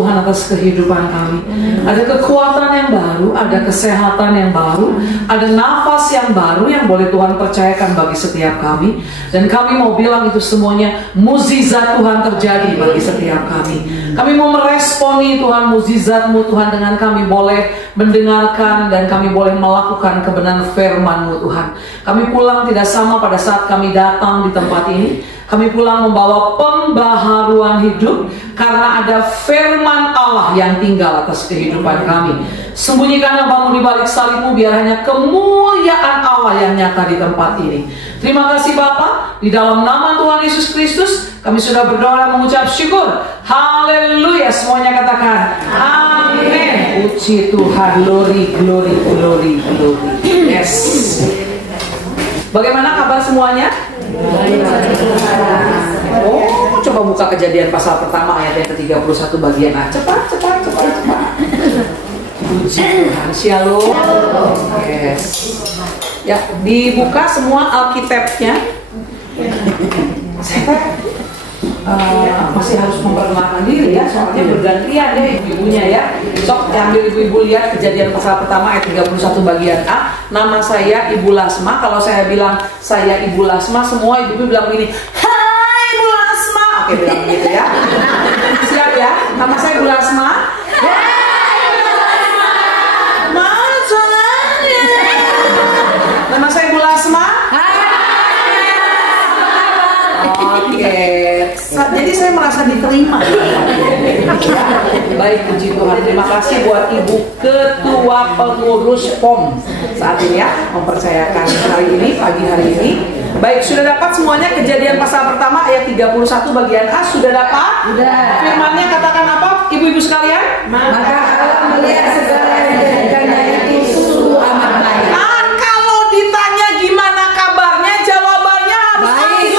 Tuhan atas kehidupan kami. Ada kekuatan yang baru, ada kesehatan yang baru, ada nafas yang baru yang boleh Tuhan percayakan bagi setiap kami. Dan kami mau bilang itu semuanya mukjizat Tuhan terjadi bagi setiap kami. Kami mau meresponi Tuhan mukjizat-Mu Tuhan dengan kami boleh mendengarkan dan kami boleh melakukan kebenaran firman-Mu Tuhan. Kami pulang tidak sama pada saat kami datang di tempat ini. Kami pulang membawa pembaharuan hidup karena ada firman Allah yang tinggal atas kehidupan kami. Sembunyikan namamu di balik salib-Mu, biar hanya kemuliaan Allah yang nyata di tempat ini. Terima kasih Bapa, di dalam nama Tuhan Yesus Kristus kami sudah berdoa dan mengucap syukur. Haleluya, semuanya katakan amin. Puji Tuhan, glory, glory, glory, glory. Yes. Bagaimana kabar semuanya? Oh, coba buka Kejadian pasal pertama ayat yang ke-31 bagian A. Cepat. Puji Tuhan, shalom. Yes. Ya, dibuka semua Alkitabnya. Saya masih harus memperkenalkan diri ya, soalnya bergantian ya ibu-ibunya ya. Sok ambil ibu-ibu lihat Kejadian pasal pertama ayat 31 bagian A. Nama saya Ibu Lasma. Kalau saya bilang saya Ibu Lasma, semua ibu-ibu bilang begini, hai Ibu Lasma. Oke, bilang begitu ya. Siap ya, nama saya Ibu Lasma. Nama saya Ibu Lasma. Oke, jadi saya merasa diterima. Ya, baik, puji Tuhan. Terima kasih buat Ibu Ketua Pengurus POM saat ini ya, mempercayakan hari ini, pagi hari ini. Baik, sudah dapat semuanya Kejadian pasal pertama ayat 31 bagian A? Sudah dapat? Sudah. Firmannya katakan apa, ibu-ibu sekalian? Maka Allah melihat segala yang dijadikannya itu sungguh amat baik. Kalau ditanya gimana kabarnya, jawabannya harus baik.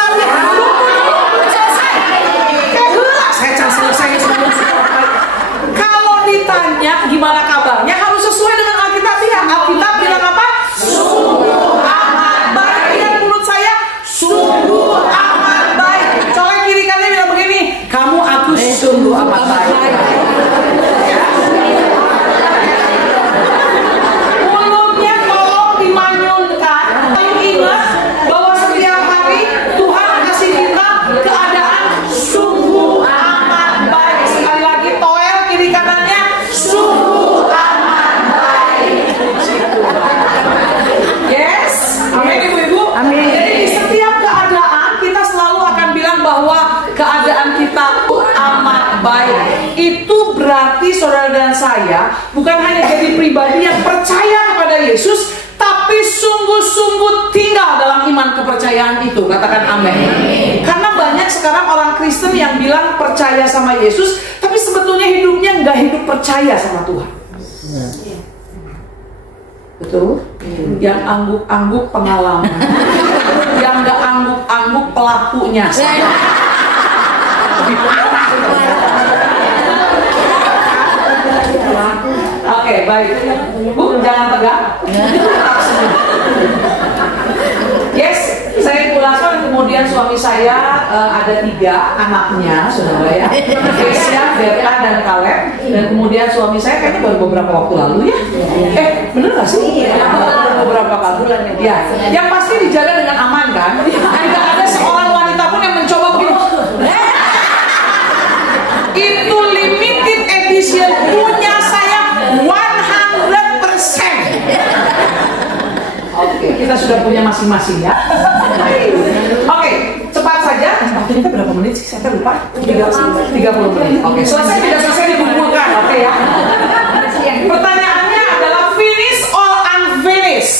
Kalau ditanya gimana kabarnya, harus sesuai dengan Alkitab ya. Alkitab bilang apa? Sungguh amat baik. Dan menurut saya sungguh amat baik. Soalnya kiri kalian bilang begini, kamu aku sungguh amat baik. Mulutnya tolong dimanyunkan. Ingat bahwa setiap hari Tuhan kasih kita keadaan sungguh amat baik. Sekali lagi toel kiri kanannya sungguh amat baik. Yes, amin ibu-ibu. Amin. Jadi di setiap keadaan kita selalu akan bilang bahwa keadaan kita amat baik. Itu berarti saudara dan saya bukan hanya jadi pribadi yang percaya kepada Yesus, tapi sungguh-sungguh tinggal dalam iman kepercayaan itu. Katakan amin. Karena banyak sekarang orang Kristen yang bilang percaya sama Yesus, tapi sebetulnya hidupnya nggak hidup percaya sama Tuhan. Betul? Yang angguk-angguk pengalaman, yang nggak angguk-angguk pelakunya. Oke, baik. Bu, jangan tegang. Yes, saya Ibu Lasma dan kemudian suami saya ada 3 anaknya, saudara ya. Kesia, Berta, dan Kaleb. Dan kemudian suami saya kayaknya baru beberapa waktu lalu ya. Bener gak sih? Beberapa bulan ya. Yang pasti dijaga dengan aman kan? Tidak ada seorang wanita pun yang mencoba begini. Itu limited edition punya saya 100%. Oke, kita sudah punya masing-masing ya. Oke, cepat saja. Waktu kita berapa menit sih? Saya lupa. 30 menit. Oke, selesai tidak selesai dikumpulkan. Oke ya. Pertanyaannya adalah finish or unfinished?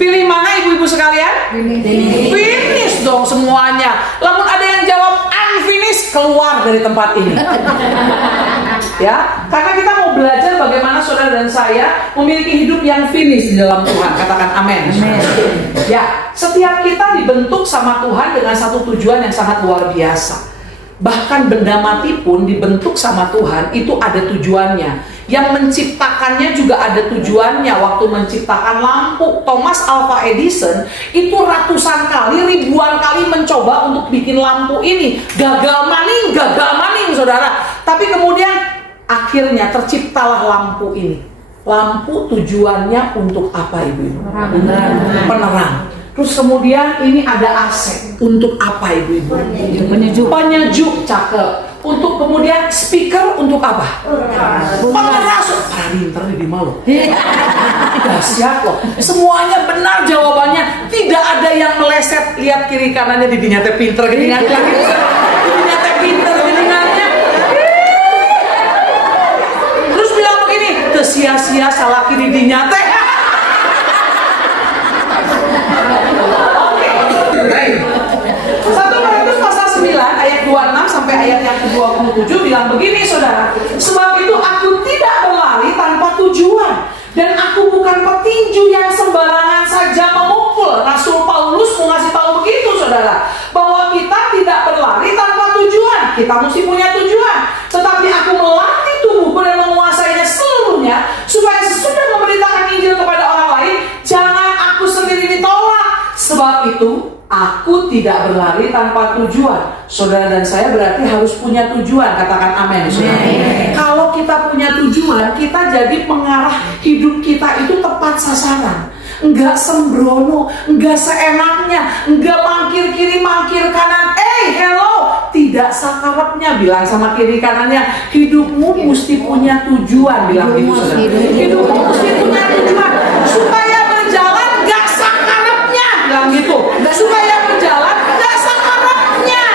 Pilih mana ibu-ibu sekalian? Finish dong semuanya. Namun ada yang jawab unfinished, keluar dari tempat ini. Ya, karena kita mau belajar bagaimana saudara dan saya memiliki hidup yang finish di dalam Tuhan. Katakan amin. Ya, setiap kita dibentuk sama Tuhan dengan satu tujuan yang sangat luar biasa. Bahkan benda mati pun dibentuk sama Tuhan, itu ada tujuannya. Yang menciptakannya juga ada tujuannya. Waktu menciptakan lampu, Thomas Alva Edison itu ratusan kali, ribuan kali mencoba untuk bikin lampu ini. Gagal maning, saudara. Tapi kemudian akhirnya terciptalah lampu ini. Lampu tujuannya untuk apa ibu-ibu? Penerang. Terus kemudian ini ada AC. Untuk apa ibu-ibu? Penyejuk, cakep. Untuk kemudian speaker untuk apa? Pengeras. Pinter nih di malu. Dahsyat loh. Semuanya benar jawabannya. Tidak ada yang meleset. Lihat kiri kanannya, didinya teh pinter, didinya teh pinter, didinya. Terus bilang begini, sia-sia salah kiri didinya teh. Ayat 26 sampai ayat yang ke-27 bilang begini saudara, sebab itu aku tidak berlari tanpa tujuan, dan aku bukan petinju yang sembarangan saja memukul. Rasul Paulus mau ngasih tahu begitu saudara, bahwa kita tidak berlari tanpa tujuan. Kita mesti punya tujuan, tetapi aku melatih tubuhku dan menguasainya seluruhnya, supaya sesudah memberitakan Injil kepada orang lain, jangan aku sendiri ditolak. Sebab itu aku tidak berlari tanpa tujuan. Saudara dan saya berarti harus punya tujuan. Katakan amin, saudara. Kalau kita punya tujuan, kita jadi mengarah hidup kita itu tepat sasaran. Enggak sembrono, enggak seenaknya, enggak mangkir kiri, mangkir kanan. Hello, tidak sakarepnya. Bilang sama kiri kanannya, hidupmu mesti punya tujuan. Bilang gitu, saudara. Hidupmu mesti punya tujuan supaya berjalan enggak sakarepnya. Bilang gitu. Supaya berjalan enggak sakarepnya.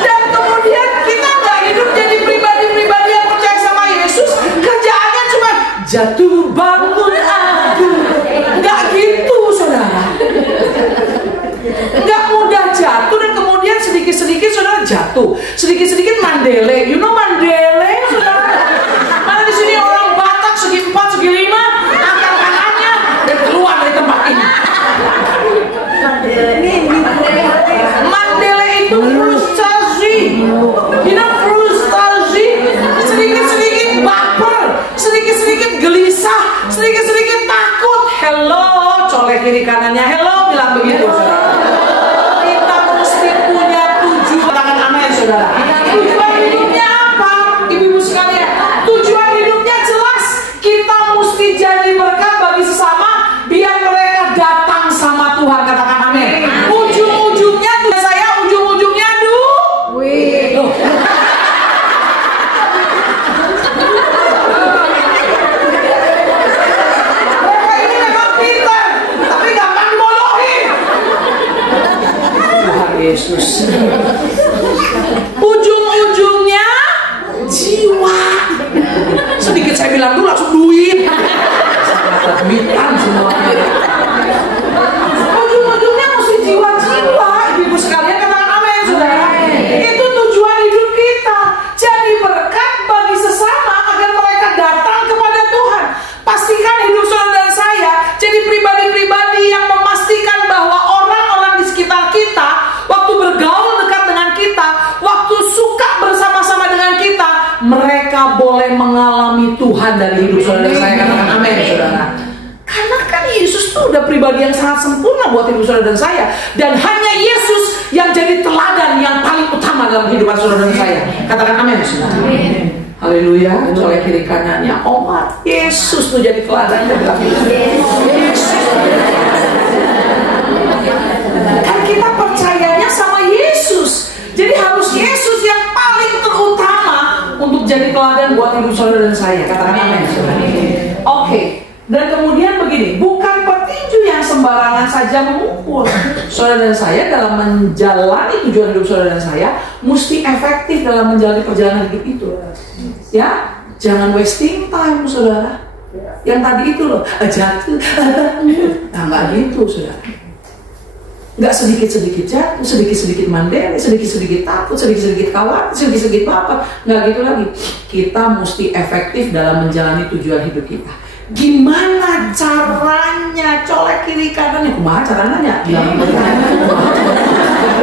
Dan kemudian kita enggak hidup jadi pribadi-pribadi yang percaya sama Yesus, kerjaannya cuma jatuh bangun aduh. Enggak gitu saudara. Enggak mudah jatuh, dan kemudian sedikit-sedikit saudara jatuh. Sedikit-sedikit mandele. You know mandele saudara? Mana di sini orang Batak segi 4, segi 5 angkat kanannya dan keluar dari tempat ini. Mandele itu frustasi. You know frustasi. Sedikit-sedikit baper, sedikit-sedikit gelisah, sedikit-sedikit takut. Hello, colek kiri kanannya. Hello, bilang begitu saudara. Kita mesti punya tujuan. Katakan amin saudara. Tujuan hidupnya apa? Ibu-ibu sekalian, tujuan hidupnya jelas. Kita mesti jadi berkat bagi sesama, biar mereka datang sama Tuhan. Katakan amin. Ujung-ujungnya tuh saya, ujung-ujungnya duit. Mereka ini memang pintar, tapi gampang dibodohin. Tuhan Yesus. Ujung-ujungnya jiwa. Sedikit saya bilang dulu langsung duit. Duitan semuanya. Ujung-ujungnya mesti jiwa-jiwa. Ibu sekalian katakan amin saudara. Itu tujuan hidup kita. Jadi berkat bagi sesama agar mereka datang kepada Tuhan. Pastikan hidup saudara dan saya jadi pribadi-pribadi yang memastikan bahwa orang-orang di sekitar kita, waktu bergaul dekat dengan kita, waktu suka bersama-sama dengan kita, mereka boleh mengalami Tuhan dari hidup saudara dan saya. Katakan amin saudara. Karena kan Yesus tuh udah pribadi yang sangat sempurna buat hidup saudara dan saya. Dan hanya Yesus yang jadi teladan yang paling utama dalam kehidupan saudara dan saya. Katakan amin saudara. Haleluya. Colek kiri kanannya, Omar, Yesus tuh jadi teladan. Yesus. Kan kita percayanya sama Yesus. Jadi harus Yesus yang paling terutama untuk jadi teladan buat hidup saudara dan saya. Katakan amin saudara. Oke. Dan kemudian begini, bukan petinju yang sembarangan saja memukul. Saudara dan saya dalam menjalani tujuan hidup saudara dan saya mesti efektif dalam menjalani perjalanan hidup itu. Ya, jangan wasting time saudara. Yang tadi itu loh, jatuh. Nah, nggak gitu saudara. Nggak sedikit-sedikit jatuh, sedikit-sedikit mandiri, sedikit-sedikit takut, sedikit-sedikit khawatir, sedikit-sedikit apa. Nggak gitu lagi. Kita mesti efektif dalam menjalani tujuan hidup kita. Gimana caranya? Colek kiri kanannya. Kumaha caranya?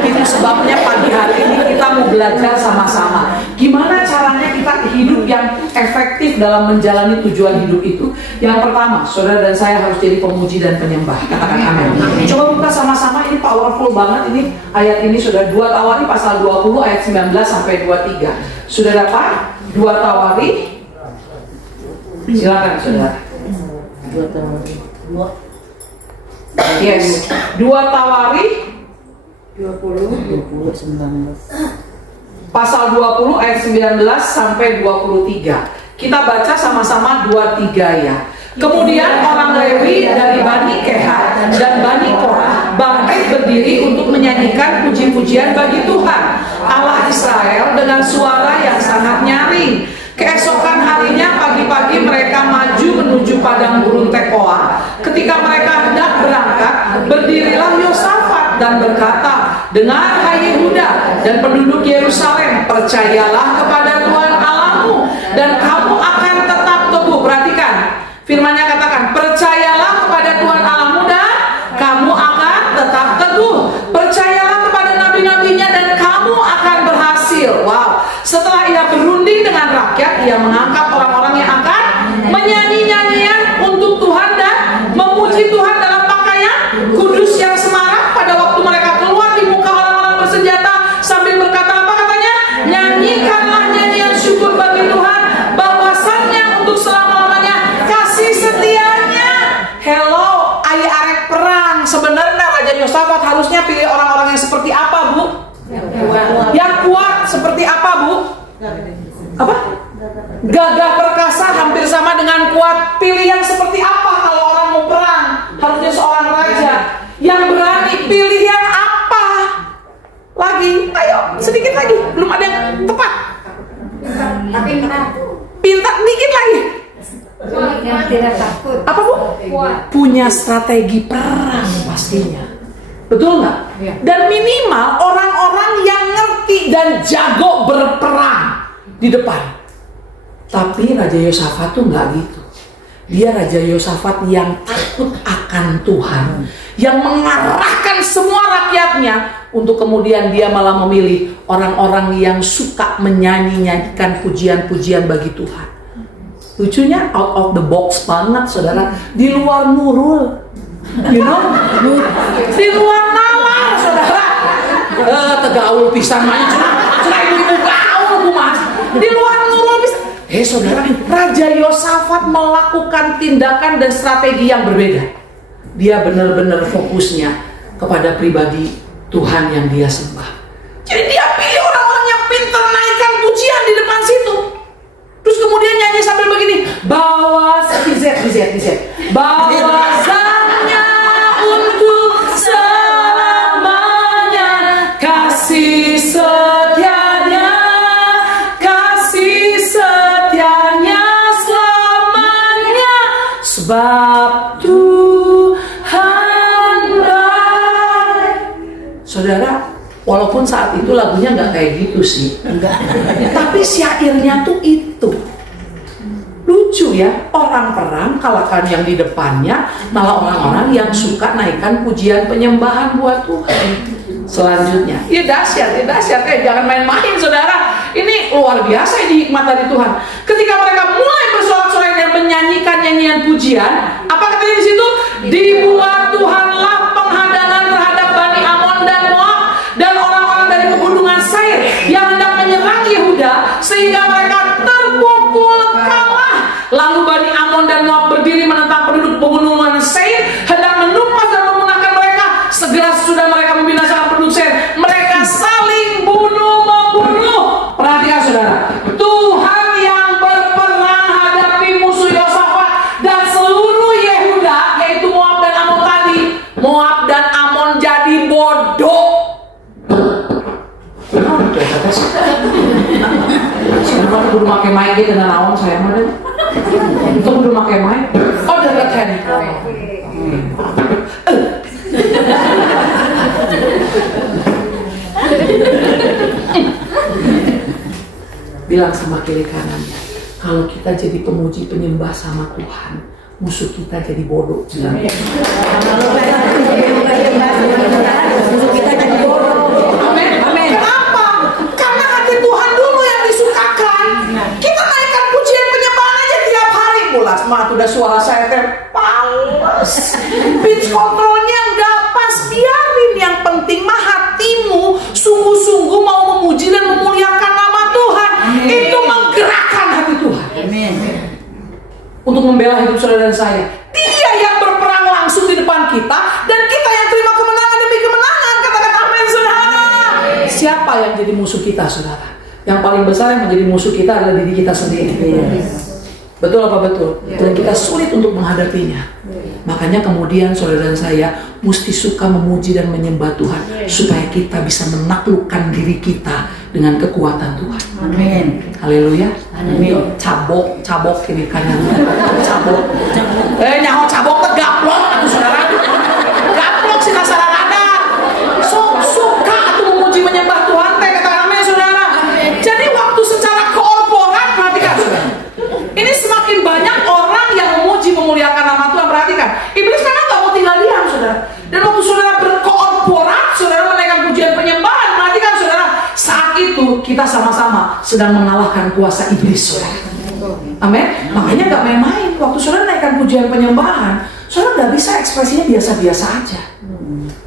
Itu sebabnya pagi hari ini kita mau belajar sama-sama. Gimana caranya kita kita hidup yang efektif dalam menjalani tujuan hidup itu? Yang pertama, saudara dan saya harus jadi pemuji dan penyembah. Katakan amin. Coba buka sama-sama, ini powerful banget ini ayat ini, saudara. 2 Tawari pasal 20 ayat 19 sampai 23. Sudah dapat? 2 Tawari. Silakan saudara. 2 Tawari. Yes. 2 Tawari 20 19. Pasal 20 ayat 19 sampai 23. Kita baca sama-sama 23 ya. Kemudian orang Lewi dari Bani Kehat dan Bani Korah bangkit berdiri untuk menyanyikan puji-pujian bagi Tuhan Allah Israel dengan suara yang sangat nyaring. Keesokan harinya pagi-pagi mereka maju menuju padang gurun Tekoa. Ketika mereka hendak berangkat, berdirilah Yosafat dan berkata, "Dengar hai Yehuda dan penduduk Yerusalem, percayalah kepada Tuhan Allahmu dan kamu akan tetap teguh." Perhatikan, firman-Nya katakan, percayalah kepada Tuhan Allahmu dan kamu akan tetap teguh. Percayalah kepada nabi-nabinya dan kamu akan berhasil. Wow. Setelah ia berunding dengan rakyat, ia mengangkat orang-orang yang akan menyanyi nyanyian untuk Tuhan dan memuji Tuhan dalam pakaian kudus yang semarak. Pada waktu mereka keluar di muka orang-orang bersenjata sambil berkata apa katanya? Nyanyikanlah nyanyian syukur bagi Tuhan, bahwasannya untuk selama-lamanya kasih setianya. Hello, ayah arek perang. Sebenarnya Raja Yosafat harusnya pilih orang-orang yang seperti apa, Bu? Yang kuat seperti apa, Bu? Apa? Gagah perkasa, hampir sama dengan kuat. Pilih yang seperti apa kalau orang mau perang? Harusnya seorang raja yang berani. Pilih yang apa? Lagi, ayo sedikit lagi, belum ada yang tepat. Pintar dikit lagi. Yang tidak takut. Apa, Bu? Punya strategi perang pastinya. Betul nggak? Ya. Dan minimal orang-orang yang ngerti dan jago berperang di depan. Tapi Raja Yosafat tuh nggak gitu. Dia Raja Yosafat yang takut akan Tuhan, yang mengarahkan semua rakyatnya untuk kemudian dia malah memilih orang-orang yang suka menyanyi-nyanyikan pujian-pujian bagi Tuhan. Lucunya out of the box banget, saudara. Di luar Nurul. You know, di luar nalar, saudara. Tegaul pisan main cuma ibu gaul, Bu Mas. Di luar Nurul pisan. Saudara, Raja Yosafat melakukan tindakan dan strategi yang berbeda. Dia benar-benar fokusnya kepada pribadi Tuhan yang dia sembah. Jadi dia pilih orang-orang yang pintar naikkan pujian di depan situ. Terus kemudian nyanyi sambil begini, bawa bahwasanya untuk selamanya kasih setianya selamanya, sebab Tuhan baik. Saudara, walaupun saat itu lagunya nggak kayak gitu sih, tapi syairnya tuh itu. Lucu ya, orang perang kalahkan yang di depannya, malah orang-orang yang suka naikkan pujian penyembahan buat Tuhan. Selanjutnya, ya dahsyat, jangan main-main, saudara. Ini luar biasa ini hikmat dari Tuhan. Ketika mereka mulai bersorak-sorai dan menyanyikan nyanyian pujian, apa katanya di situ? Dibuat Tuhanlah penghadangan terhadap Bani Amon dan Moab dan orang-orang dari pegunungan Seir yang hendak menyerang Yehuda, sehingga mereka terpukul kalah. Lalu Bani Amon dan Moab berdiri menentang penduduk pegunungan Seir, hendak menumpas dan memunahkan mereka. Segera sesudah mereka membinasakan penduduk Seir, mereka saling bunuh-membunuh. Perhatikan saudara, Tuhan yang berperang hadapi musuh Yosafat dan seluruh Yehuda, yaitu Moab dan Amon tadi. Moab dan Amon jadi bodoh. Sekarang kudu pakai mic gitu dengan naon saya mah. Itu kudu pakai mic. Oh, udah kan. Bilang sama kiri kanannya, kalau kita jadi pemuji penyembah sama Tuhan, musuh kita jadi bodoh. Amin. Kenapa? Karena hati Tuhan dulu yang disukakan. Kita naikkan pujian penyembahan aja tiap hari. Bulas mah udah suara saya pales. Pitch controlnya nggak pas. Biarin, yang penting mah hatimu sungguh-sungguh mau memuji dan memuliakan nama Tuhan. Itu menggerakkan hati Tuhan. Untuk membela hidup saudara dan saya. Dia yang berperang langsung di depan kita, dan kita yang terima kemenangan demi kemenangan. Katakan amin, saudara. Siapa yang jadi musuh kita, saudara? Yang paling besar yang menjadi musuh kita adalah diri kita sendiri. Betul apa betul? Dan kita sulit untuk menghadapinya. Makanya kemudian saudara dan saya mesti suka memuji dan menyembah Tuhan, supaya kita bisa menaklukkan diri kita dengan kekuatan Tuhan. Amin. Haleluya. Amin. Cabok kiri kanan. Cabok. Nyaho cabok tegaplok atuh saudara. Gaplok sih saudara ada. Suka atuh memuji menyembah Tuhan teh, kata amin saudara. Jadi waktu secara korporat, perhatikan saudara. Ini semakin banyak orang yang memuji memuliakan nama Tuhan. Perhatikan, iblis memang gak mau tinggal diam, saudara. Dan waktu saudara berkorporat, saudara menaikkan pujian penyembahan, perhatikan saudara, saat itu kita sama-sama sedang mengalahkan kuasa iblis, saudara. Amin. Makanya gak main-main. Waktu saudara naikkan pujian penyembahan, saudara gak bisa ekspresinya biasa-biasa aja.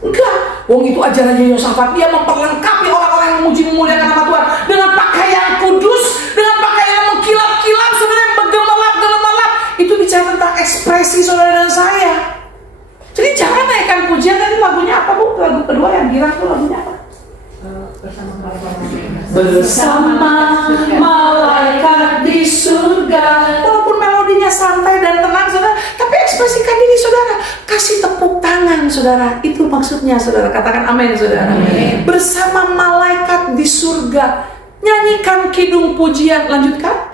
Enggak. Wong itu ajarannya Yosafat, dia memperlengkapi orang-orang yang memuji memuliakan nama Tuhan dengan pakaian kudus, dengan pakaian yang mengkilap-kilap, saudara, yang bergemerlap-gemerlap. Itu bicara tentang ekspresi saudara dan saya. Jadi jangan naikkan pujian. Tadi lagunya apa, Bu? Lagu kedua yang girang itu lagunya apa? Bersama malaikat di surga. Walaupun melodinya santai dan tenang, saudara, tapi ekspresikan diri saudara. Kasih tepuk tangan, saudara. Itu maksudnya, saudara. Katakan amin, saudara. Amin. Bersama malaikat di surga. Nyanyikan kidung pujian. Lanjutkan.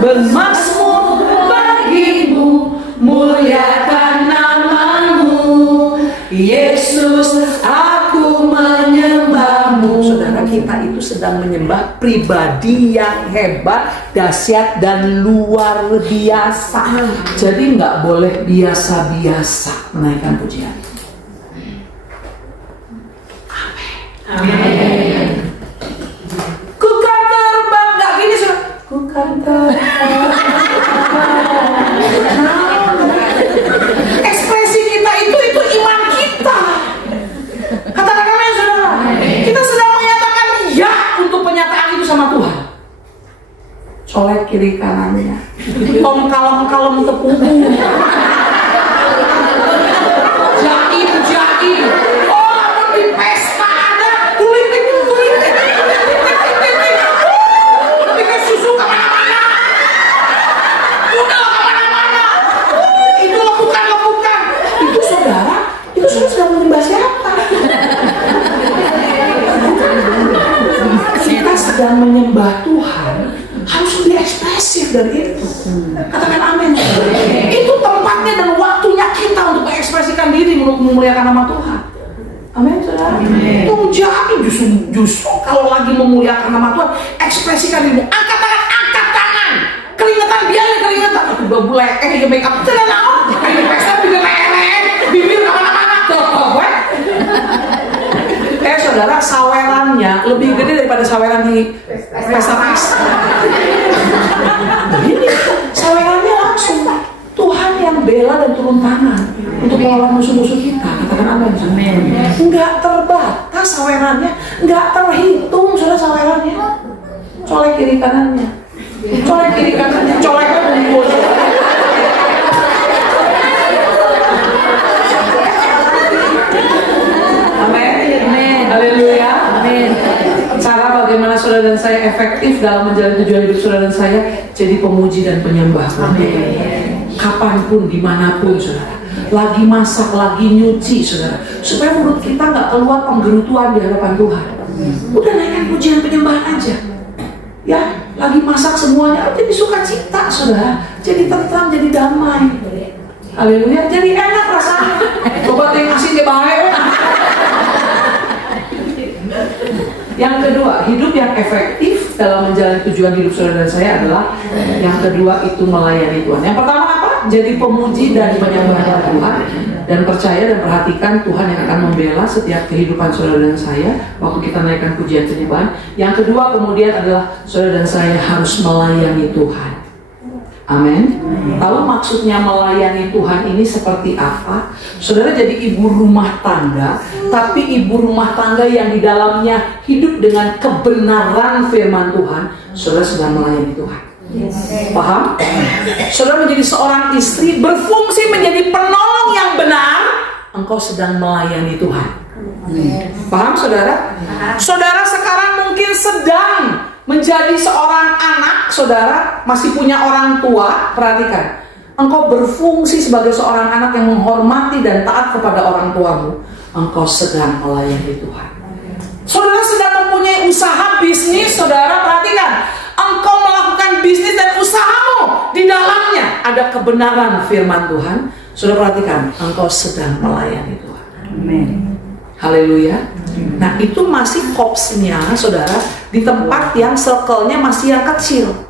Bermazmur bagimu, muliakan namamu, Yesus, aku menyembahmu. Saudara, kita itu sedang menyembah pribadi yang hebat, dahsyat, dan luar biasa. Jadi nggak boleh biasa-biasa menaikkan pujian. Amin. Ku kan terbang, nggak gini saudara. Ku kan terbang. Ekspresi kita itu iman kita. Katakan amin, saudara. Kita sedang menyatakan ya untuk penyataan itu sama Tuhan. Colek kiri kanannya. Tong kalem-kalem tepung. Jadi. Oh, aku di pesta ada kulitik. Bikin susu kemana-mana. Udah kemana-mana. Itu lakukan. Itu saudara sedang menyembah siapa? Kita sedang menyembah Tuhan, harus lebih ekspresif dari itu. Katakan amin. Itu tempatnya dan waktunya kita untuk mengekspresikan diri, untuk memuliakan nama Tuhan. Amin, saudara. Itu jadi justru kalau lagi memuliakan nama Tuhan, ekspresikan dirimu. Angkat tangan. Keringetan, biarin keringetan. Aku boleh ya make up. Tidak tahu. Ini pesta bikin leher, bibir kemana-mana. Saudara, sawerannya lebih gede daripada saweran di pesta-pesta. Begini, sawerannya langsung Tuhan yang bela dan turun tangan untuk melawan musuh-musuh kita. Katakan amin. Enggak terbatas sawerannya, enggak terhitung saudara sawerannya. Colek kiri kanannya, coleknya kumpul. Haleluya. Amin. Cara bagaimana saudara dan saya efektif dalam menjalani tujuan hidup saudara dan saya jadi pemuji dan penyembah. Amin. Kapanpun, dimanapun saudara. Lagi masak, lagi nyuci saudara. Supaya mulut kita nggak keluar penggerutuan di hadapan Tuhan. Udah naikkan pujian penyembahan aja. Ya, lagi masak semuanya jadi sukacita saudara. Jadi tentram, jadi damai. Haleluya. Jadi enak rasanya. Coba ngasih dia bahaya. Yang kedua, hidup yang efektif dalam menjalani tujuan hidup saudara dan saya adalah yang kedua itu melayani Tuhan. Yang pertama apa? Jadi pemuji dan penyembah Tuhan. Dan percaya dan perhatikan Tuhan yang akan membela setiap kehidupan saudara dan saya waktu kita naikkan pujian penyembahan. Yang kedua kemudian adalah saudara dan saya harus melayani Tuhan. Amin. Tahu maksudnya melayani Tuhan ini seperti apa? Saudara jadi ibu rumah tangga, tapi ibu rumah tangga yang di dalamnya hidup dengan kebenaran firman Tuhan. Saudara sedang melayani Tuhan. Paham? Saudara menjadi seorang istri, berfungsi menjadi penolong yang benar. Engkau sedang melayani Tuhan. Paham saudara? Saudara sekarang mungkin sedang menjadi seorang anak, saudara masih punya orang tua. Perhatikan, engkau berfungsi sebagai seorang anak yang menghormati dan taat kepada orang tuamu. Engkau sedang melayani Tuhan. Saudara sedang mempunyai usaha bisnis, saudara perhatikan, engkau melakukan bisnis dan usahamu di dalamnya ada kebenaran firman Tuhan. Saudara perhatikan, engkau sedang melayani Tuhan. Amin. Haleluya. Nah itu masih kopsnya saudara di tempat yang circle-nya masih yang kecil.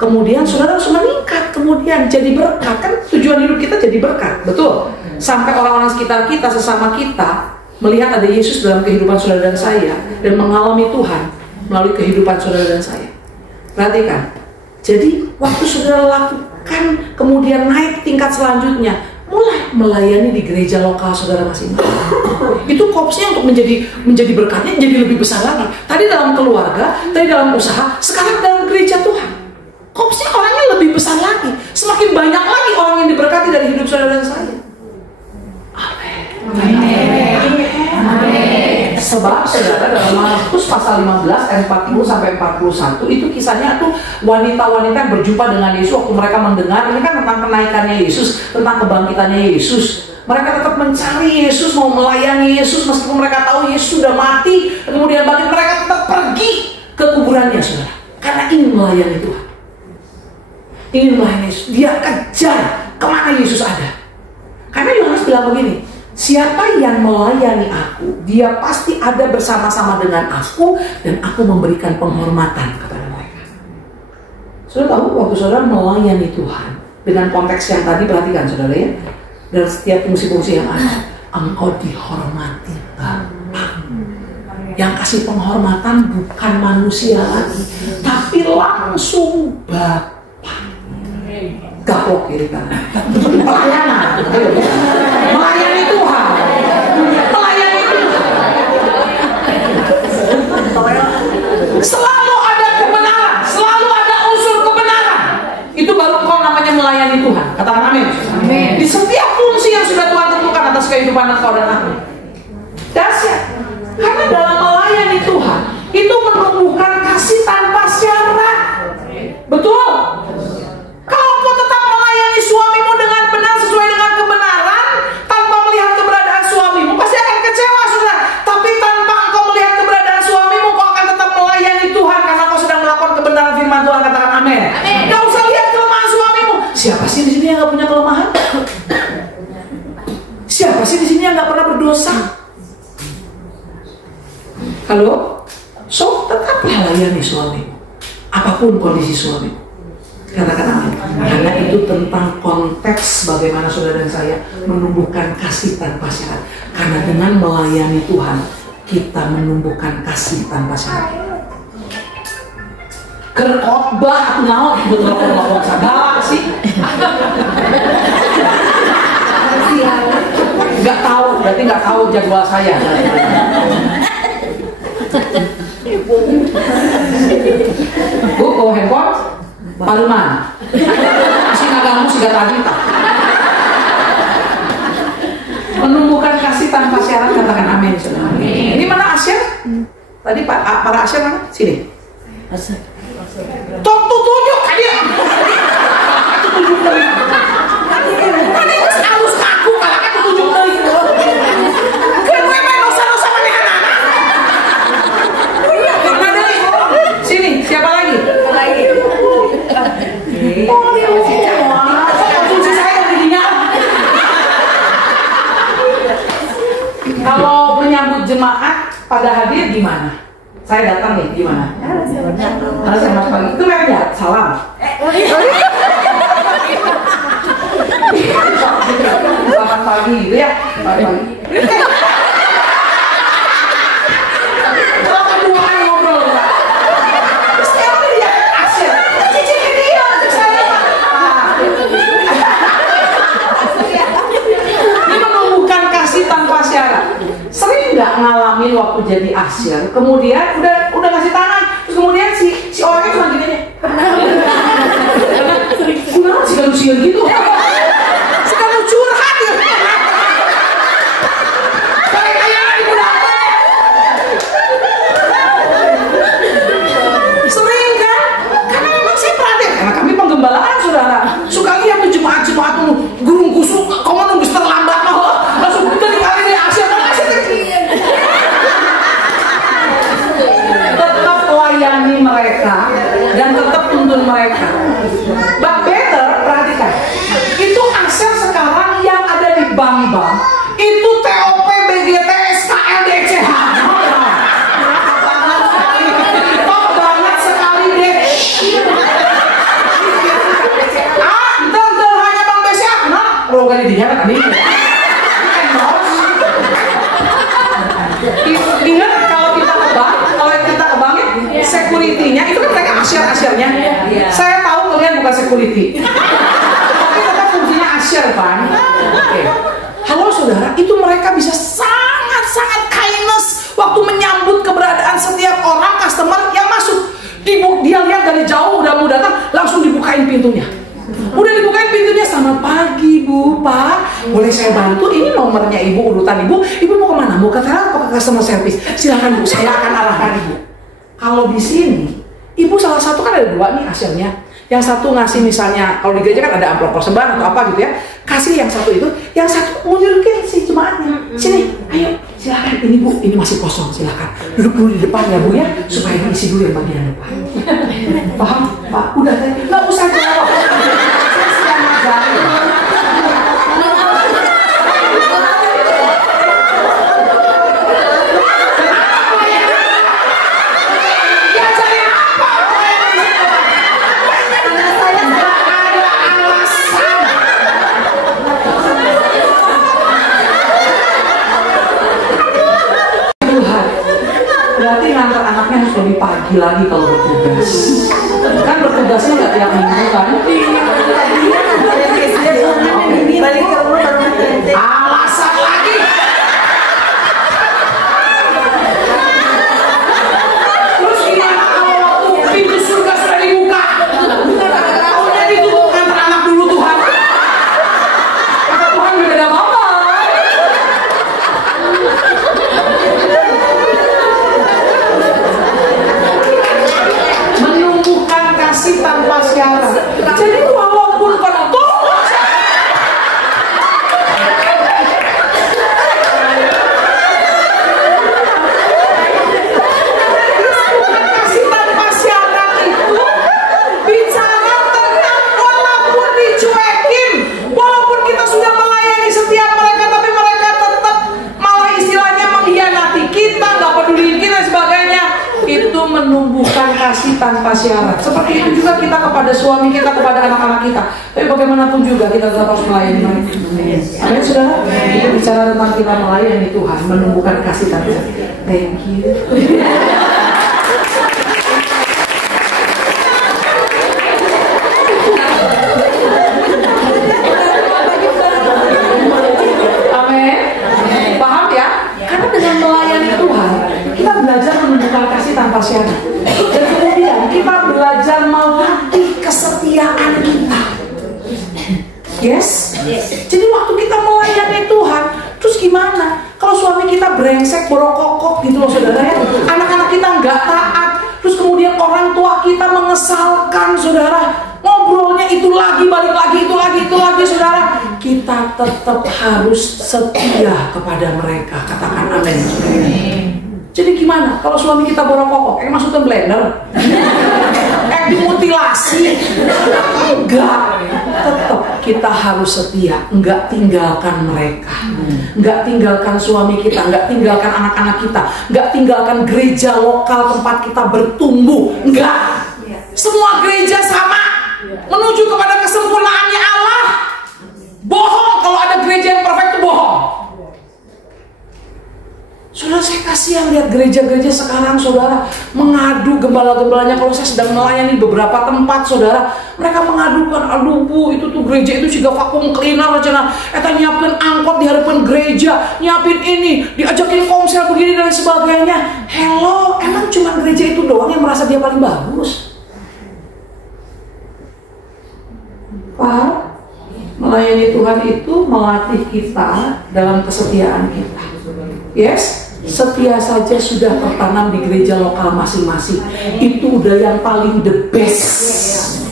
Kemudian saudara harus meningkat, kemudian jadi berkat. Kan tujuan hidup kita jadi berkat, betul? Sampai orang-orang sekitar kita, sesama kita melihat ada Yesus dalam kehidupan saudara dan saya, dan mengalami Tuhan melalui kehidupan saudara dan saya. Perhatikan, jadi waktu saudara lakukan kemudian naik tingkat selanjutnya, mulai melayani di gereja lokal saudara masing-masing. Itu kopsnya untuk menjadi berkatnya jadi lebih besar lagi. Tadi dalam keluarga, tadi dalam usaha, sekarang dalam gereja Tuhan. Kopsnya orangnya lebih besar lagi. Semakin banyak lagi orang yang diberkati dari hidup saudara dan saya. Amin. Amin. Sebab saudara dalam Markus pasal 15 ayat 40 sampai 41 itu kisahnya tuh wanita-wanita yang berjumpa dengan Yesus waktu mereka mendengar ini kan tentang kenaikannya Yesus, tentang kebangkitannya Yesus. Mereka tetap mencari Yesus, mau melayani Yesus meskipun mereka tahu Yesus sudah mati, kemudian bangkit, mereka tetap pergi ke kuburannya saudara, karena ingin melayani Tuhan, ingin melayani Yesus. Dia kejar kemana Yesus ada, karena Yohanes bilang begini, siapa yang melayani aku, dia pasti ada bersama-sama dengan aku, dan aku memberikan penghormatan kepada mereka. Saudara tahu waktu saudara melayani Tuhan dengan konteks yang tadi, perhatikan saudara ya, dan setiap fungsi-fungsi yang ada, engkau dihormati Bapa. Yang kasih penghormatan bukan manusia lagi, tapi langsung Bapa. Gaplok kiri kanan. Pelayanan, melayani Tuhan, melayani Tuhan. Selalu ada kebenaran, selalu ada unsur kebenaran. Itu baru kau namanya melayani Tuhan. Katakan amin. Amin. Di setiap fungsi yang sudah Tuhan tentukan atas kehidupan engkau dan aku. Dahsyat. Karena dalam melayani Tuhan itu menumbuhkan kasih tanpa syarat. Betul? Kalau kau tetap melayani suamimu dengan benar sesuai dengan kebenaran, tanpa melihat keberadaan suamimu, pasti akan kecewa saudara. Tapi tanpa engkau melihat keberadaan suamimu, kau akan tetap melayani Tuhan karena kau sedang melakukan kebenaran firman Tuhan. Katakan amin. Gak usah lihat kelemahan suamimu. Siapa sih di sini yang gak punya kelemahan? Siapa sih di sini yang gak pernah berdosa? Halo? So, tetaplah layani suamimu, apapun kondisi suamimu. Katakan amin. Karena itu tentang konteks bagaimana saudara dan saya menumbuhkan kasih tanpa syarat. Karena dengan melayani Tuhan, kita menumbuhkan kasih tanpa syarat. Kerkhotbah aku naon betul-betul sadar sih. Nggak tahu, berarti nggak tahu jadwal saya. Bu, bawa handphone? Paruman. Si nagamu si tadi. Menumbuhkan kasih tanpa syarat, katakan amin. Amin. Ini mana Asyar? Tadi para Asyar mana? Sini. Asyar. Tok tunjuk aja. Tunjuk dari. Kan itu halus aku kalau aku tunjuk dari. Kan gue main dosa-dosa mana-mana. Mana dari? Sini, siapa lagi? Lagi. Oh, dia masih jawab. Kunci saya dirinya. Kalau menyambut jemaat pada hadir gimana? Saya datang nih, gimana? Halo, selamat pagi. Itu mereka salam. Selamat pagi. pagi gitu ya. Pagi. Kalau keduaan ngobrol, terus dia asyik. Cici dia, saya. Ini menumbuhkan kasih tanpa syarat. Sering nggak ngalamin waktu jadi asyik, kemudian udah ngasih tangan, terus kemudian si orangnya cuma gini aja. Gimana sih kalau usia gitu? Sekarang curhat ya. Kayak ibu dapat. Sering kan? Karena memang saya perhatian. Karena kami penggembalaan saudara. Suka lihat tuh jemaat-jemaat tuh gurung kusuk, kamu nunggu terlambat mah. Langsung dari kali ini asyik. Tetap layani mereka dan tetap tuntun mereka. But better, perhatikan. Itu aset sekarang yang ada di bank-bank itu TOP, BGT, SKL, DCH. Top banget sekali deh. Tentu hanya Bank BCA. Nah, kalau gak didihat kan ini. Ingat kalau kita ke bank, security-nya itu kan mereka asyar-asyarnya. Saya tahu kalian bukan security, tapi tetap fungsinya asyar kan. Oke. Halo saudara, itu mereka bisa sangat-sangat kindness waktu menyambut keberadaan setiap orang customer yang masuk. Dia lihat dari jauh udah mau datang, langsung dibukain pintunya. Udah dibukain pintunya, selamat pagi Bu, Pak. Boleh saya bantu? Ini nomornya Ibu, urutan Ibu. Ibu mau kemana? Mau ke teras atau ke customer service? Silakan Bu, saya akan arahkan Ibu. Kalau di sini, Ibu salah satu kan ada dua nih hasilnya. Yang satu ngasih misalnya, kalau di gereja kan ada amplop persembahan atau apa gitu ya. Kasih yang satu itu, yang satu mau nyuruhin si jemaatnya. Sini, ayo, silakan. Ini Bu, ini masih kosong, silakan. Duduk dulu di depan ya Bu ya, supaya diisi dulu yang bagian depan. Paham? Pak, udah tadi, nggak usah jawab. Saya sedang ngajarin. Berarti ngantar anaknya harus lebih pagi lagi kalau bertugas. Kan bertugasnya nggak tiap minggu kan? Balik ke rumah baru nanti. Alasan lagi. Terus gimana kalau waktu pintu surga sudah dibuka? Tahunnya ditutup ngantar anak dulu Tuhan. Kata Tuhan beda apa? Menumbuhkan kasih tanpa syarat. Jadi walaupun penuh kasih tanpa syarat itu bicara tentang walaupun dicuekin, walaupun kita sudah melayani setiap mereka, tapi mereka tetap malah istilahnya mengkhianati kita, nggak peduliin kita dan sebagainya. Itu menumbuhkan kasih tanpa syarat. Seperti itu juga kita kepada suami kita, kepada anak-anak kita. Tapi bagaimanapun juga kita tetap harus melayani mereka. Amin, saudara. Itu bicara tentang kita melayani Tuhan, menumbuhkan kasih tanpa syarat. Thank you. Amin. Paham ya? Karena dengan melayani Tuhan, kita belajar menunjukkan kasih tanpa syarat. Dan kemudian kita belajar melatih kesetiaan kita. Yes? Jadi waktu kita melayani Tuhan, terus gimana? Kalau suami kita brengsek, borokokok gitu loh saudara ya. Anak-anak kita nggak taat. Terus kemudian orang tua kita mengesalkan saudara. Ngobrolnya itu lagi, balik lagi, itu lagi saudara. Kita tetap harus setia kepada mereka. Katakan amin. Jadi gimana? Kalau suami kita borokokok, masukkan blender? Dimutilasi? Enggak. Tetap kita harus setia. Enggak tinggalkan mereka. Enggak tinggalkan suami kita. Enggak tinggalkan anak-anak kita. Enggak tinggalkan gereja lokal tempat kita bertumbuh. Enggak. Semua gereja sama. Menuju kepada kesempurnaannya Allah. Bohong kalau ada gereja yang perfect itu bohong. gereja-gereja sekarang saudara mengadu gembala-gembalanya. Kalau saya sedang melayani beberapa tempat saudara, mereka mengadukan, aduh bu itu tuh gereja itu juga vakum cleaner aja, eta nyiapin angkot di hadapan gereja, nyiapin ini, diajakin komsel begini dan sebagainya. Hello, emang cuma gereja itu doang yang merasa dia paling bagus? Pak, melayani Tuhan itu melatih kita dalam kesetiaan kita. Yes, setia saja sudah tertanam di gereja lokal masing-masing. Itu udah yang paling the best.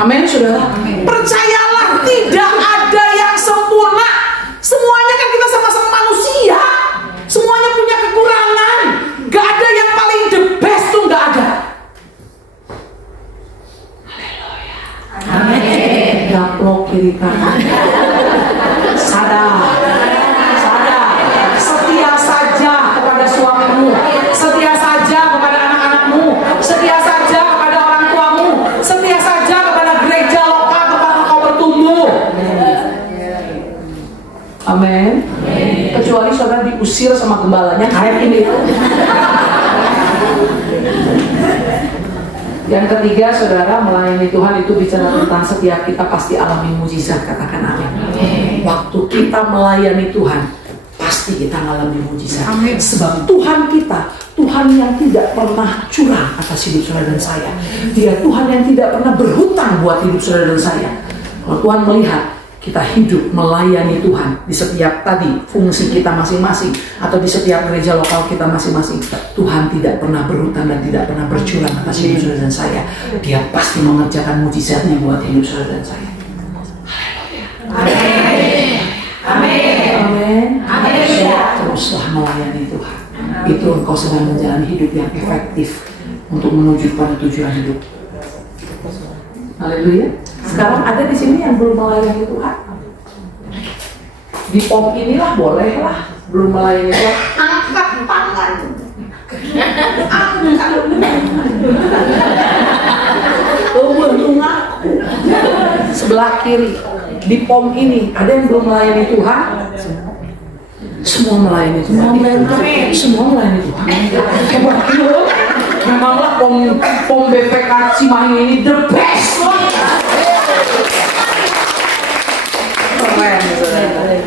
Amin, saudara. Percayalah, tidak ada yang sempurna. Semuanya kan kita sama-sama manusia. Semuanya punya kekurangan. Gak ada yang paling the best tuh, gak ada. Haleluya. Amin. Gaplok kiri kanan. Sadar. Setia saja kepada suamimu, setia saja kepada anak-anakmu, setia saja kepada orang tuamu, setia saja kepada gereja lokal tempat kau bertumbuh. Amin. Kecuali saudara diusir sama gembalanya kayak ini. Yang ketiga, saudara, melayani Tuhan itu bicara tentang setiap kita pasti alami mujizat. Katakan amin. Waktu kita melayani Tuhan, pasti kita mengalami mujizat. Amin. Sebab Tuhan kita, Tuhan yang tidak pernah curang atas hidup saudara dan saya. Dia Tuhan yang tidak pernah berhutang buat hidup saudara dan saya. Kalau Tuhan melihat kita hidup melayani Tuhan di setiap tadi fungsi kita masing-masing, atau di setiap gereja lokal kita masing-masing, Tuhan tidak pernah berhutang dan tidak pernah bercurang atas hidup saudara dan saya. Dia pasti mengerjakan mujizatnya buat hidup saudara dan saya. Amin. Amin. Amin. Teruslah melayani Tuhan. Itu engkau sedang menjalani hidup yang efektif untuk menuju pada tujuan hidup. Haleluya. Sekarang ada di sini yang belum melayani Tuhan. Di pom inilah bolehlah belum melayani Tuhan. Angkat tangan. Angkat. Tunggu ngaku. Sebelah kiri di pom ini ada yang belum melayani Tuhan. Semua melayani Tuhan. Semua melayani Tuhan. Hebat itu. Memanglah pom BPK Cimahi ini the best. Keren,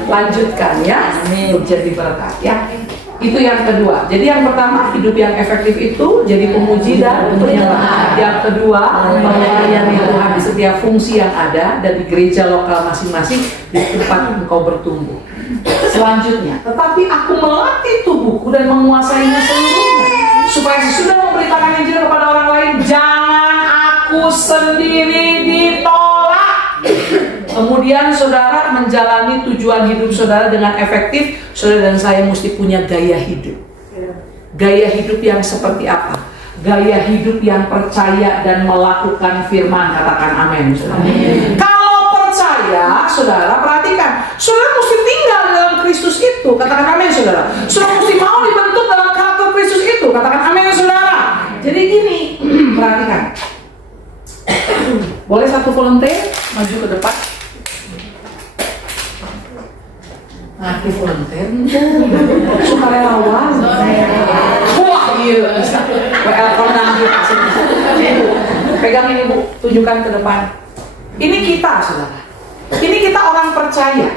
lanjutkan ya. Jadi berkat ya. Itu yang kedua. Jadi yang pertama, hidup yang efektif itu jadi pemuji dan penyembah. Yang kedua, melayani Tuhan di setiap fungsi yang ada dan di gereja lokal masing-masing di tempat engkau bertumbuh. Selanjutnya, tetapi aku melatih tubuhku dan menguasainya seluruhnya, supaya sesudah memberitakan Injil kepada orang lain, jangan aku sendiri ditolak. Kemudian saudara menjalani tujuan hidup saudara dengan efektif, saudara dan saya mesti punya gaya hidup. Gaya hidup yang seperti apa? Gaya hidup yang percaya dan melakukan firman. Katakan amin, saudara. Kalau percaya, saudara perhatikan, saudara mesti tinggal dalam Kristus itu. Katakan amin, saudara. Saudara mesti mau dibentuk dalam karakter Kristus itu. Katakan amin, saudara. Jadi gini, perhatikan. Boleh satu volunteer maju ke depan? Aktif volunteer, sukarelawan. Wah, iya bisa. WL pernah pegang ini bu, tunjukkan ke depan. Ini kita, saudara. Ini kita orang percaya.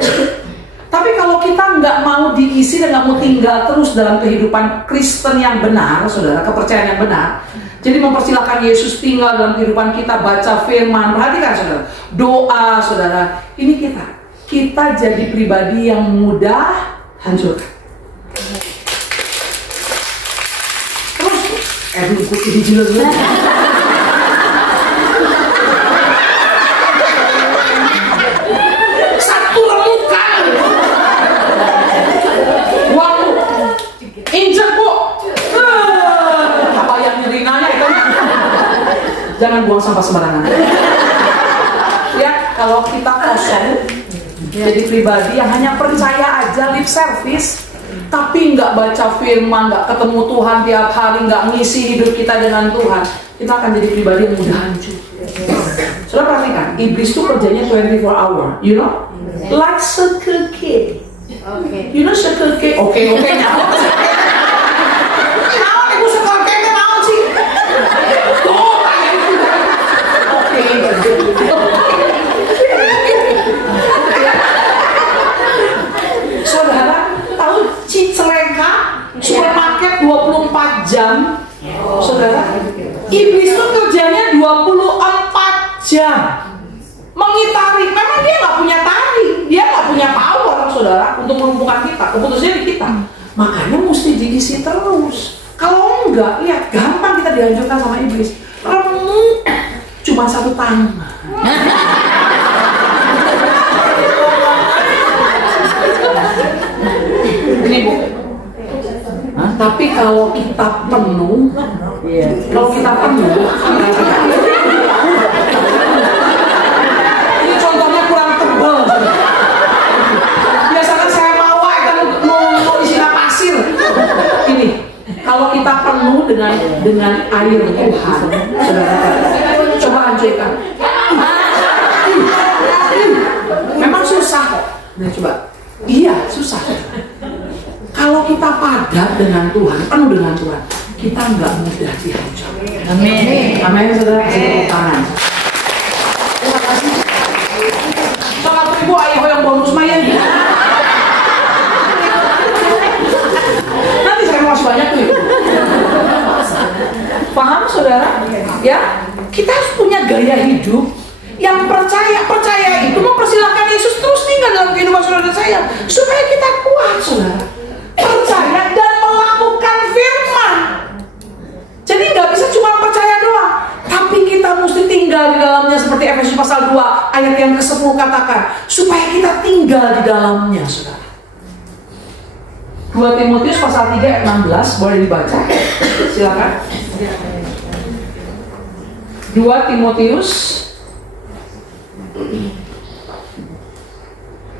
Tapi kalau kita nggak mau diisi dan nggak mau tinggal terus dalam kehidupan Kristen yang benar, saudara, kepercayaan yang benar. Jadi mempersilahkan Yesus tinggal dalam kehidupan kita, baca firman, perhatikan saudara, doa saudara. Ini kita jadi pribadi yang mudah hancur. Terus, ikut ini jelas. Satu remukan. Waktu injek bu. Apa yang nyeringanya itu? Jangan buang sampah sembarangan. Ya, kalau kita kosong. Jadi pribadi yang hanya percaya aja, lip service, tapi nggak baca firman, nggak ketemu Tuhan tiap hari, nggak ngisi hidup kita dengan Tuhan, kita akan jadi pribadi yang mudah hancur. Saudara perhatikan, iblis tuh kerjanya 24 hour, you know, like sekeke. You know sekeke? Oke. Saudara tahu Cicalengka supermarket 24 jam. Saudara, iblis itu kerjanya 24 jam mengitari. Memang dia nggak punya tari, dia nggak punya power, saudara, untuk melumpuhkan kita. Keputusannya di kita. Makanya mesti diisi terus. Kalau enggak, lihat gampang kita dihancurkan sama iblis. Remuk, cuma 1 tahun. Ini Bu. Tapi kalau kita penuh, ini contohnya kurang tebal. Biasanya saya bawa kan mau isinya pasir. Ini kalau kita penuh dengan air Tuhan, saudara, coba hancurkan. Memang susah kok. Nah coba, iya susah. Kalau kita padat dengan Tuhan, penuh dengan Tuhan, kita nggak mudah dihancurkan. Amin. Amin, saudara. Kasih tepuk tangan. Terima kasih. Salam ibu ayah yang bonus Maya. Nanti saya mau banyak tuh. Paham, saudara? Ya, kita harus punya gaya hidup yang percaya itu mempersilahkan Yesus terus tinggal dalam kehidupan saudara dan saya supaya kita kuat, saudara. Percaya dan melakukan firman. Jadi nggak bisa cuma percaya doang, tapi kita mesti tinggal di dalamnya seperti Efesus pasal 2 ayat yang ke-10 katakan, supaya kita tinggal di dalamnya, saudara. 2 Timotius pasal 3 ayat 16 boleh dibaca. Silakan. 2 Timotius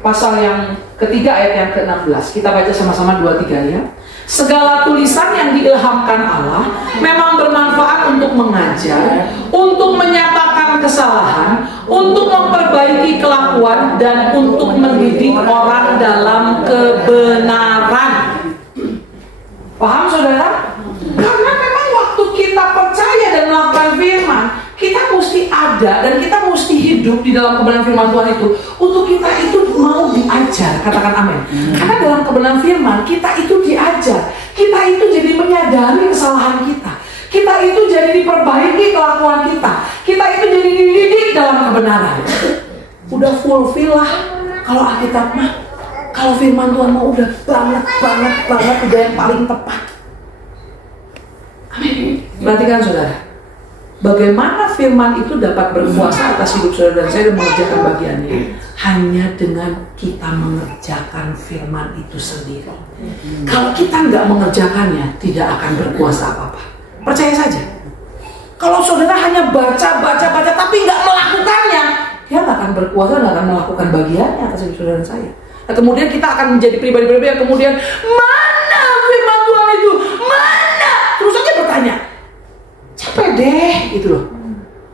pasal yang ketiga ayat yang ke-16. Kita baca sama-sama 2-3 ya. Segala tulisan yang diilhamkan Allah memang bermanfaat untuk mengajar, untuk menyatakan kesalahan, untuk memperbaiki kelakuan, dan untuk mendidik orang dalam kebenaran. Paham, saudara? Karena memang waktu kita percaya dan melakukan firman, kita mesti ada dan kita mesti hidup di dalam kebenaran firman Tuhan itu. Untuk kita itu mau diajar, katakan amin. Karena dalam kebenaran firman kita itu diajar, kita itu jadi menyadari kesalahan kita, kita itu jadi diperbaiki kelakuan kita itu jadi dididik dalam kebenaran. Udah fulfill lah kalau Alkitab mah. Kalau firman Tuhan mau udah banget, udah yang paling tepat. Amin. Perhatikan, saudara, bagaimana firman itu dapat berkuasa atas hidup saudara dan saya dan mengerjakan bagiannya hanya dengan kita mengerjakan firman itu sendiri. Kalau kita nggak mengerjakannya, tidak akan berkuasa apa-apa. Percaya saja. Kalau saudara hanya baca tapi nggak melakukannya, dia nggak akan berkuasa, nggak akan melakukan bagiannya atas hidup saudara dan saya. Nah, kemudian kita akan menjadi pribadi-pribadi yang kemudian mana firman Tuhan itu? Mana? Terus aja bertanya. Capek deh gitu loh.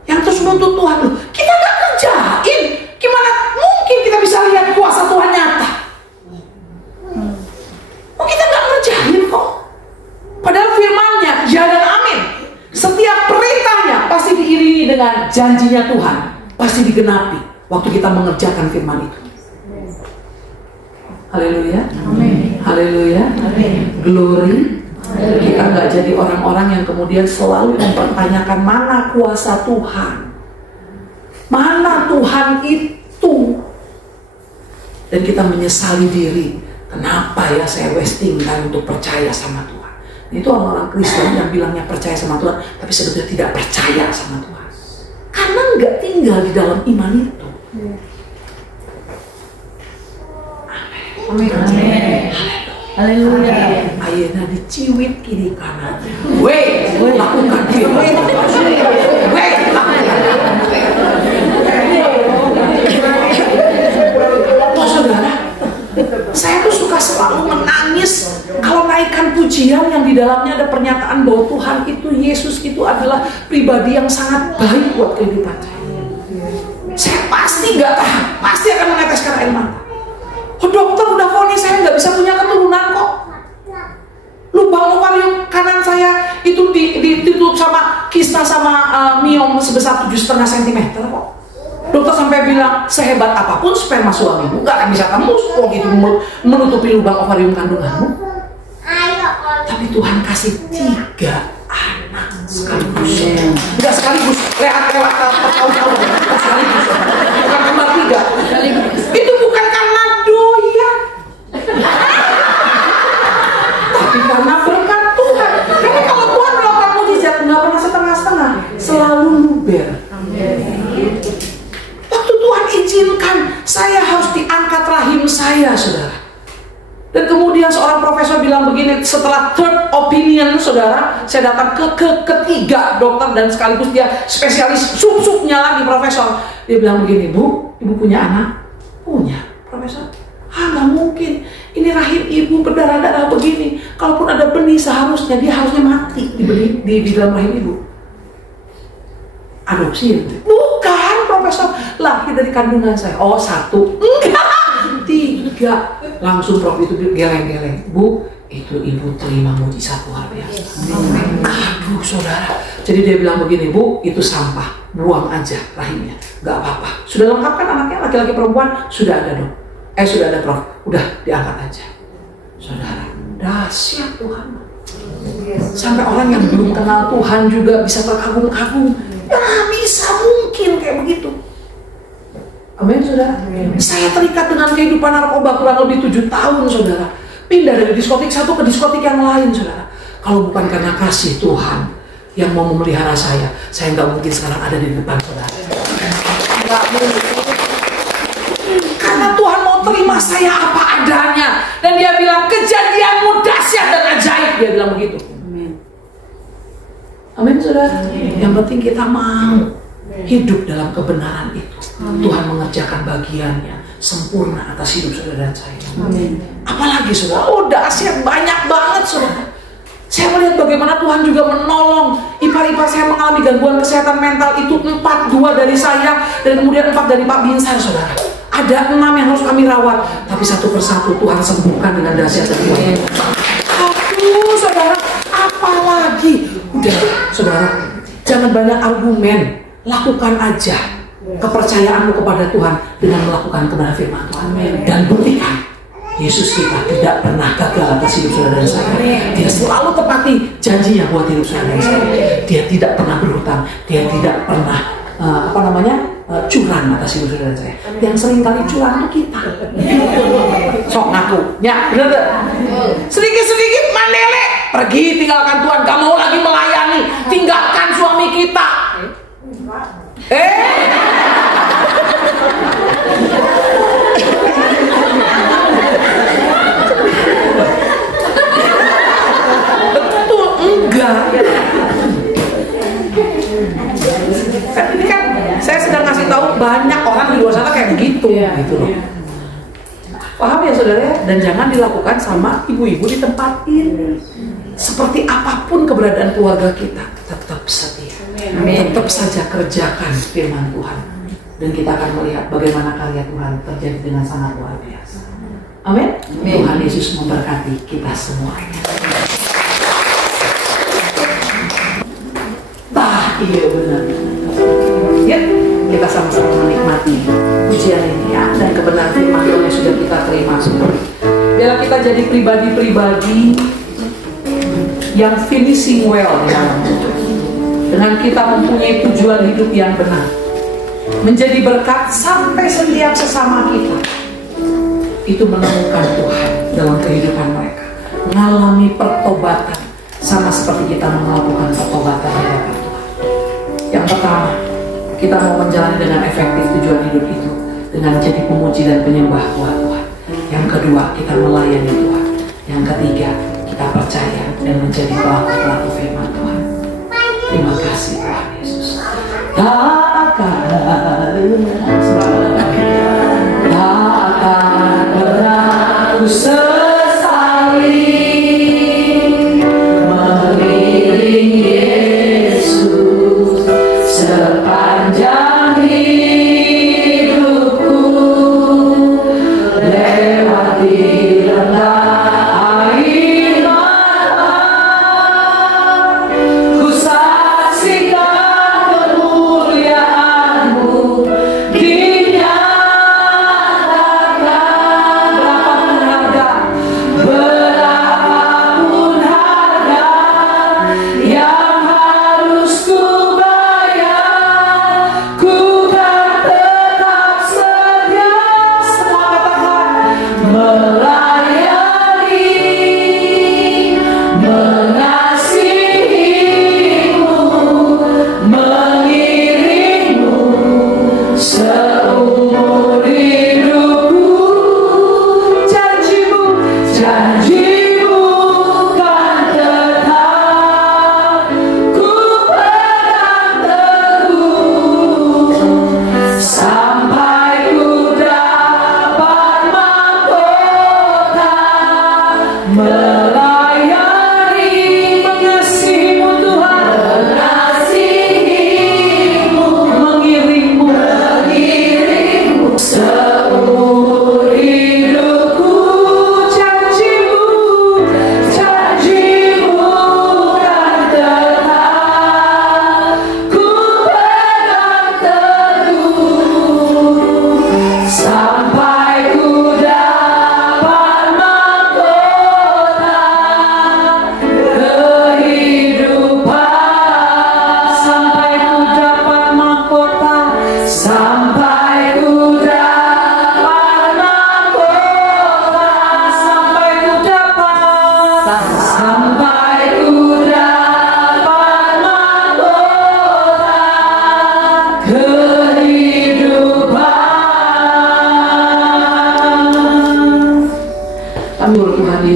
Yang terus menuntut Tuhan loh. Kita gak kerjain. Gimana mungkin kita bisa lihat kuasa Tuhan nyata? Oh, kita gak ngerjain kok. Padahal firman-Nya ya dan amin. Setiap perintahnya pasti diiringi dengan janjinya Tuhan, pasti digenapi waktu kita mengerjakan firman itu. Haleluya. Amin. Haleluya. Amin. Glory. Kita nggak jadi orang-orang yang kemudian selalu mempertanyakan mana kuasa Tuhan, mana Tuhan itu, dan kita menyesali diri. Kenapa ya saya wasting time untuk percaya sama Tuhan? Itu orang-orang Kristen yang bilangnya percaya sama Tuhan, tapi sebetulnya tidak percaya sama Tuhan, karena nggak tinggal di dalam iman itu. Amin. Amin. Haleluya. Ayeuna diciwit kiri kanan. Weh, lakukan firman. Weh, saudara, saya tuh suka selalu menangis kalau naikkan pujian yang di dalamnya ada pernyataan bahwa Tuhan itu, Yesus itu adalah pribadi yang sangat baik buat kehidupan saya. Saya pasti nggak tahan, pasti akan meneteskan air mata. Oh, dokter udah vonis saya nggak bisa punya keturunan kok. Lubang ovarium kanan saya itu ditutup sama kista sama miom sebesar 7,5 cm kok. sampai bilang sehebat apapun sperma suamimu gak akan bisa tembus gitu menutupi lubang ovarium kandunganmu. Tapi Tuhan kasih 3 anak sekaligus. Enggak sekaligus, lewat tahun-tahun, sekaligus. Bukan kembar 3. Itu bukan karena doyan, tapi karena berkat Tuhan. Karena kalau Tuhan melakukan mujizat nggak pernah setengah-setengah, selalu luber. Waktu Tuhan izinkan saya harus diangkat rahim saya, saudara. Dan kemudian seorang profesor bilang begini, setelah third opinion, saudara, saya datang ke ketiga dokter dan sekaligus dia spesialis sub-subnya lagi, profesor. Dia bilang begini, Bu, ibu punya anak? Punya, profesor. Nggak mungkin, ini rahim ibu berdarah-darah begini. Kalaupun ada benih seharusnya dia harusnya mati di dalam rahim ibu. Adopsi? Bukan, profesor. Lahir dari kandungan saya. Oh, 1. Enggak, 3. Langsung prof itu geleng-geleng. Bu, itu ibu terima mujizat luar biasa. Aduh, saudara. Jadi dia bilang begini, Bu, itu sampah. Buang aja rahimnya. Gak apa-apa. Sudah lengkap kan anaknya, laki-laki perempuan? Sudah ada, dong. Sudah ada, prof. Udah, diangkat aja. Saudara, dahsyat Tuhan. Sampai orang yang belum kenal Tuhan juga bisa terkagum-kagum. Ya bisa mungkin kayak begitu. Amin, saudara. Saya terikat dengan kehidupan narkoba kurang lebih 7 tahun, saudara. Pindah dari diskotik satu ke diskotik yang lain, saudara. Kalau bukan karena kasih Tuhan yang mau memelihara saya nggak mungkin sekarang ada di depan saudara. Nggak mungkin. Karena Tuhan mau terima saya apa adanya. Dan dia bilang, kejadianmu dahsyat dan ajaib. Dia bilang begitu. Amin, saudara. Yang penting kita mau hidup dalam kebenaran itu. Tuhan mengerjakan bagiannya sempurna atas hidup saudara dan saya. Apalagi saudara, dahsyat banyak banget saudara. Saya melihat bagaimana Tuhan juga menolong ipar-ipar saya mengalami gangguan kesehatan mental itu 4, 2 dari saya dan kemudian 4 dari Pak Binsar, saudara. Ada 6 yang harus kami rawat, tapi satu persatu Tuhan sembuhkan dengan dahsyat dan kuat. Aduh, saudara, apalagi? Udah, saudara, jangan banyak argumen, lakukan aja kepercayaanmu kepada Tuhan dengan melakukan kebenaran firman Tuhan. Dan buktikan Yesus kita tidak pernah gagal atas hidup saudara dan saya. Dia selalu tepati janjinya buat hidup saudara dan saya. Dia tidak pernah berhutang. Dia tidak pernah curang atas hidup saudara dan saya. Yang sering kali curang itu kita. Sok ngaku, ya bener gak? Sedikit-sedikit mandele, pergi tinggalkan Tuhan. Gak mau lagi melayani, tinggalkan suami kita. Betul, enggak. Ini kan saya sedang ngasih tahu banyak orang di luar sana kayak begitu, gitu loh. Paham ya saudara ya? Dan jangan dilakukan sama ibu-ibu di tempat ini. Seperti apapun keberadaan keluarga kita, tetap setia. Tetap saja kerjakan firman Tuhan. Dan kita akan melihat bagaimana karya Tuhan terjadi dengan sangat luar biasa. Amin. Tuhan Yesus memberkati kita semuanya. Iya benar. Yuk, kita sama-sama menikmati pujian ini ya, dan kebenaran firman Tuhan yang sudah kita terima semua. Biarlah kita jadi pribadi-pribadi yang finishing well ya. Dengan kita mempunyai tujuan hidup yang benar, menjadi berkat sampai setiap sesama kita itu menemukan Tuhan dalam kehidupan mereka, mengalami pertobatan sama seperti kita melakukan pertobatan di hadapan Tuhan. Yang pertama, kita mau menjalani dengan efektif tujuan hidup itu dengan jadi pemuji dan penyembah buat Tuhan. Yang kedua, kita melayani Tuhan. Yang ketiga, kita percaya dan menjadi pelaku-pelaku firman Tuhan. Terima kasih Tuhan Yesus. Tak akan pernah ku sesali mengiring Yesus sepanjang hidupku, lewati rendah air mata, ku saksikan kemuliaan-Mu di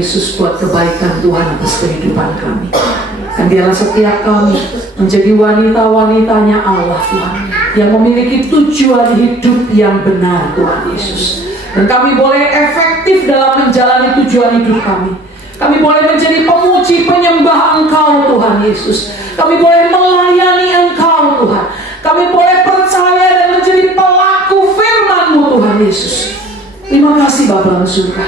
Yesus buat kebaikan Tuhan atas kehidupan kami. Dan biarlah setiap kami menjadi wanita-wanitanya Allah Tuhan, yang memiliki tujuan hidup yang benar Tuhan Yesus. Dan kami boleh efektif dalam menjalani tujuan hidup kami. Kami boleh menjadi pemuji penyembah Engkau Tuhan Yesus. Kami boleh melayani Engkau Tuhan. Kami boleh percaya dan menjadi pelaku firman-Mu Tuhan Yesus. Terima kasih Bapa dalam surga.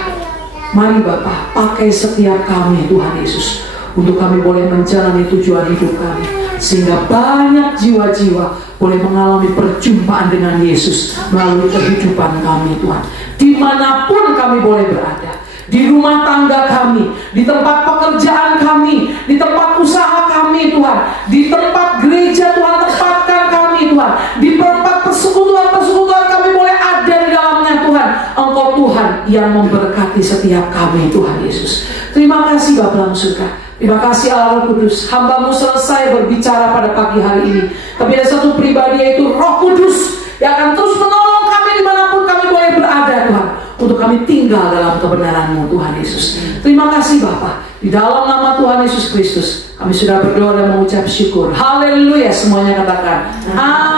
Mari Bapa, pakai setiap kami Tuhan Yesus, untuk kami boleh menjalani tujuan hidup kami, sehingga banyak jiwa-jiwa boleh mengalami perjumpaan dengan Yesus melalui kehidupan kami Tuhan. Dimanapun kami boleh berada, di rumah tangga kami, di tempat pekerjaan kami, di tempat usaha kami Tuhan, di tempat gereja Tuhan tempatkan kami Tuhan, di tempat persekutuan-persekutuan kami boleh ada di dalamnya Tuhan. Engkau Tuhan yang memberkati setiap kami Tuhan Yesus. Terima kasih Bapa dalam surga. Terima kasih Allah Roh Kudus. Hamba-Mu selesai berbicara pada pagi hari ini, tapi ada satu pribadi, yaitu Roh Kudus, yang akan terus menolong kami dimanapun kami boleh berada Tuhan, untuk kami tinggal dalam kebenaran-Mu Tuhan Yesus. Terima kasih Bapa. Di dalam nama Tuhan Yesus Kristus kami sudah berdoa dan mengucap syukur. Haleluya. Semuanya katakan amin.